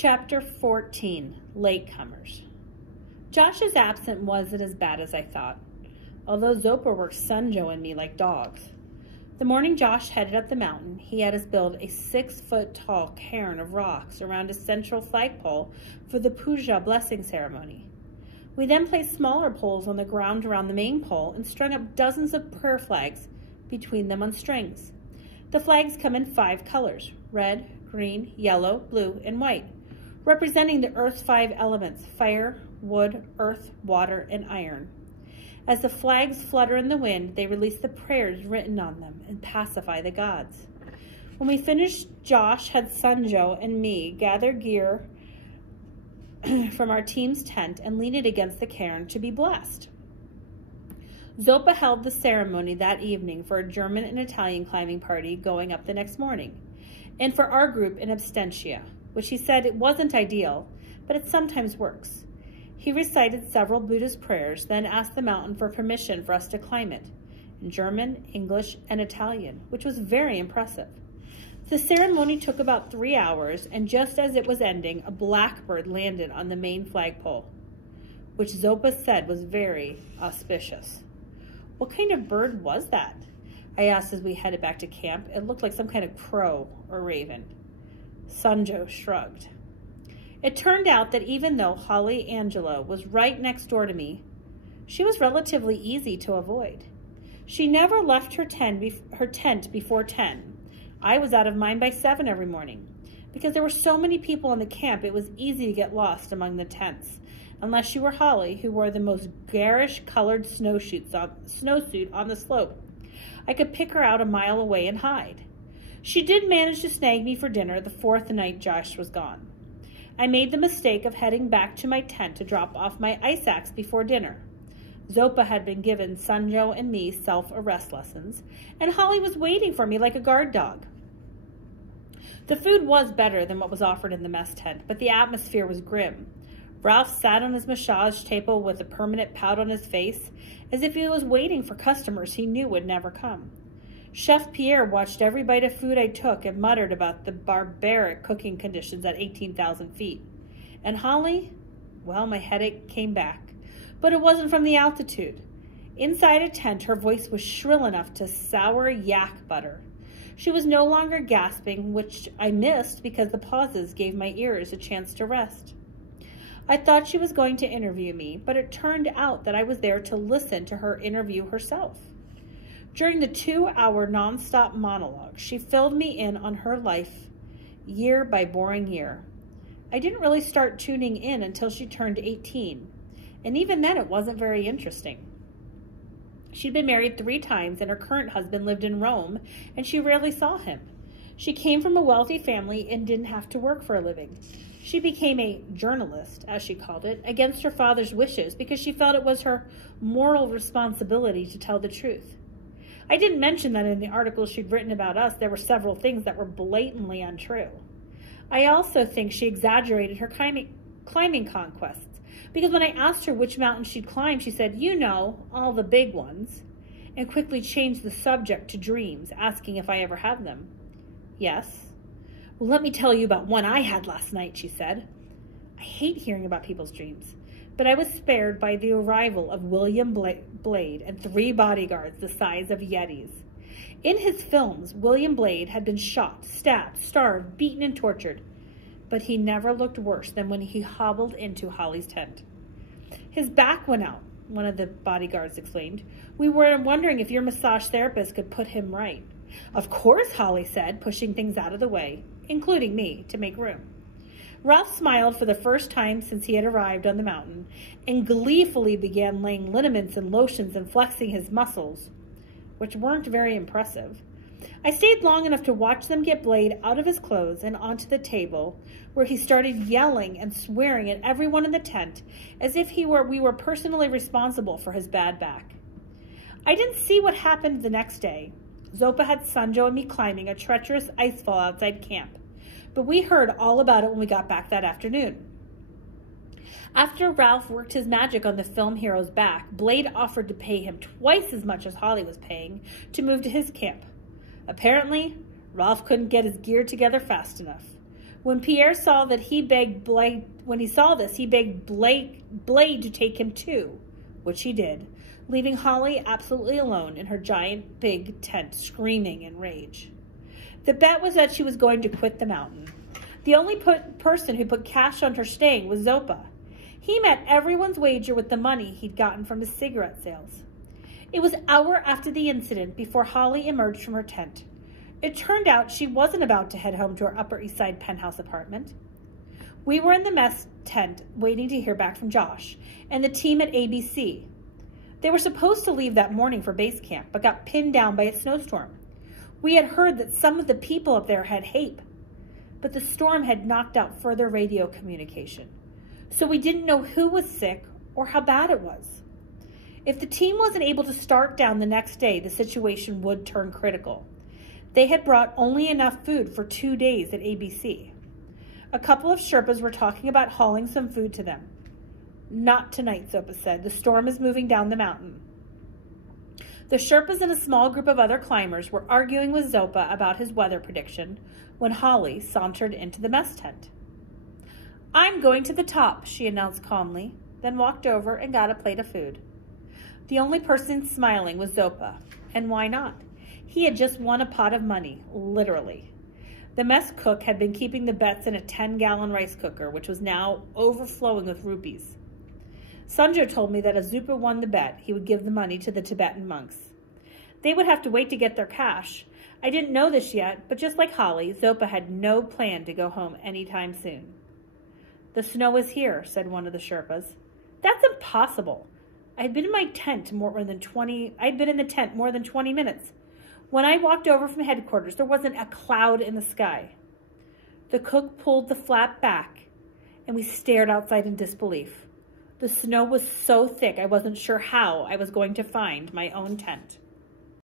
Chapter 14, Latecomers. Josh's absence wasn't as bad as I thought, although Zopa worked Sunjo and me like dogs. The morning Josh headed up the mountain, he had us build a 6-foot-tall cairn of rocks around a central flagpole for the puja blessing ceremony. We then placed smaller poles on the ground around the main pole and strung up dozens of prayer flags between them on strings. The flags come in 5 colors: red, green, yellow, blue, and white, representing the Earth's 5 elements: fire, wood, earth, water, and iron. As the flags flutter in the wind, they release the prayers written on them and pacify the gods. When we finished, Josh had Sunjo and me gather gear from our team's tent and lean it against the cairn to be blessed. Zopa held the ceremony that evening for a German and Italian climbing party going up the next morning, and for our group in absentia, which he said it wasn't ideal, but it sometimes works. He recited several Buddhist prayers, then asked the mountain for permission for us to climb it, in German, English, and Italian, which was very impressive. The ceremony took about 3 hours, and just as it was ending, a blackbird landed on the main flagpole, which Zopa said was very auspicious. What kind of bird was that? I asked as we headed back to camp. It looked like some kind of crow or raven. Sunjo shrugged. It turned out that even though Holly Angela was right next door to me, she was relatively easy to avoid. She never left her tent before 10. I was out of mine by 7 every morning. Because there were so many people in the camp, it was easy to get lost among the tents, unless you were Holly, who wore the most garish-colored snowsuit on the slope. I could pick her out a mile away and hide. She did manage to snag me for dinner the 4th night Josh was gone. I made the mistake of heading back to my tent to drop off my ice axe before dinner. Zopa had been given Sunjo and me self-arrest lessons, and Holly was waiting for me like a guard dog. The food was better than what was offered in the mess tent, but the atmosphere was grim. Ralph sat on his massage table with a permanent pout on his face, as if he was waiting for customers he knew would never come. Chef Pierre watched every bite of food I took and muttered about the barbaric cooking conditions at 18,000 feet. And Holly? Well, my headache came back. But it wasn't from the altitude. Inside a tent, her voice was shrill enough to sour yak butter. She was no longer gasping, which I missed because the pauses gave my ears a chance to rest. I thought she was going to interview me, but it turned out that I was there to listen to her interview herself. During the 2-hour nonstop monologue, she filled me in on her life, year by boring year. I didn't really start tuning in until she turned 18, and even then it wasn't very interesting. She'd been married 3 times, and her current husband lived in Rome, and she rarely saw him. She came from a wealthy family and didn't have to work for a living. She became a journalist, as she called it, against her father's wishes because she felt it was her moral responsibility to tell the truth. I didn't mention that in the articles she'd written about us, there were several things that were blatantly untrue. I also think she exaggerated her climbing conquests, because when I asked her which mountain she'd climbed, she said, "You know, all the big ones," and quickly changed the subject to dreams, asking if I ever had them. Yes. "Well, let me tell you about one I had last night," she said. I hate hearing about people's dreams, but I was spared by the arrival of William Blade and 3 bodyguards the size of Yetis. In his films, William Blade had been shot, stabbed, starved, beaten, and tortured, but he never looked worse than when he hobbled into Holly's tent. "His back went out," one of the bodyguards explained. "We were wondering if your massage therapist could put him right." "Of course," Holly said, pushing things out of the way, including me, to make room. Ralph smiled for the first time since he had arrived on the mountain and gleefully began laying liniments and lotions and flexing his muscles, which weren't very impressive. I stayed long enough to watch them get Blade out of his clothes and onto the table, where he started yelling and swearing at everyone in the tent as if we were personally responsible for his bad back. I didn't see what happened the next day. Zopa had Sunjo and me climbing a treacherous icefall outside camp, but we heard all about it when we got back that afternoon. After Ralph worked his magic on the film hero's back, Blade offered to pay him twice as much as Holly was paying to move to his camp. Apparently, Ralph couldn't get his gear together fast enough. When Pierre saw that, he begged Blade to take him too, which he did, leaving Holly absolutely alone in her giant big tent, screaming in rage. The bet was that she was going to quit the mountain. The only person who put cash on her staying was Zopa. He met everyone's wager with the money he'd gotten from his cigarette sales. It was an hour after the incident before Holly emerged from her tent. It turned out she wasn't about to head home to her Upper East Side penthouse apartment. We were in the mess tent waiting to hear back from Josh and the team at ABC. They were supposed to leave that morning for base camp, but got pinned down by a snowstorm. We had heard that some of the people up there had HAPE, but the storm had knocked out further radio communication, so we didn't know who was sick or how bad it was. If the team wasn't able to start down the next day, the situation would turn critical. They had brought only enough food for 2 days at ABC. A couple of Sherpas were talking about hauling some food to them. Not tonight, Zopa said. The storm is moving down the mountain. The Sherpas and a small group of other climbers were arguing with Zopa about his weather prediction when Holly sauntered into the mess tent. "I'm going to the top," she announced calmly, then walked over and got a plate of food. The only person smiling was Zopa, and why not? He had just won a pot of money, literally. The mess cook had been keeping the bets in a 10-gallon rice cooker, which was now overflowing with rupees. Sanjo told me that if Zopa won the bet, he would give the money to the Tibetan monks. They would have to wait to get their cash. I didn't know this yet, but just like Holly, Zopa had no plan to go home anytime soon. "The snow is here," said one of the Sherpas. "That's impossible. I'd been in the tent more than 20 minutes. When I walked over from headquarters, there wasn't a cloud in the sky." The cook pulled the flap back, and we stared outside in disbelief. The snow was so thick I wasn't sure how I was going to find my own tent.